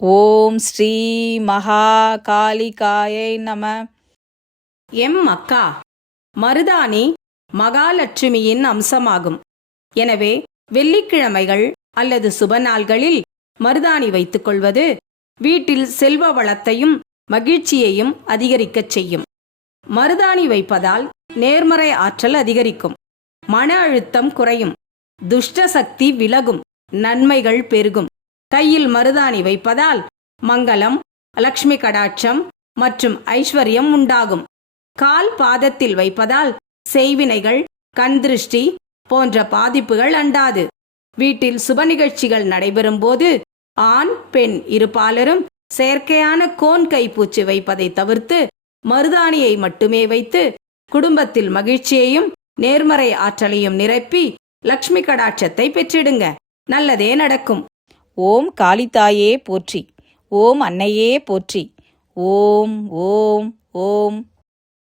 ஓம் ஸ்ரீ மகா காளிகாயை நம. அக்கா, மருதாணி மகாலட்சுமியின் அம்சமாகும். எனவே வெள்ளிக்கிழமைகள் அல்லது சுபநாள்களில் மருதாணி வைத்துக் கொள்வது வீட்டில் செல்வ வளத்தையும் மகிழ்ச்சியையும் அதிகரிக்கச் செய்யும். மருதாணி வைப்பதால் நேர்மறை ஆற்றல் அதிகரிக்கும், மன அழுத்தம் குறையும், துஷ்ட சக்தி விலகும், நன்மைகள் பெருகும். கையில் மருதாணி வைப்பதால் மங்களம், லக்ஷ்மி கடாட்சம் மற்றும் ஐஸ்வர்யம் உண்டாகும். கால் பாதத்தில் வைப்பதால் செய்வினைகள், கண் திருஷ்டி போன்ற பாதிப்புகள் அண்டாது. வீட்டில் சுப நிகழ்ச்சிகள் நடைபெறும் போது ஆண் பெண் இருபாலரும் செயற்கையான கோன் கைப்பூச்சி வைப்பதை தவிர்த்து மருதாணியை மட்டுமே வைத்து குடும்பத்தில் மகிழ்ச்சியையும் நேர்மறை ஆற்றலையும் நிரப்பி லக்ஷ்மி கடாட்சத்தை பெற்றிடுங்க. நல்லதே நடக்கும். ஓம் காளிதாயே போற்றி. ஓம் அன்னையே போற்றி. ஓம் ஓம் ஓம்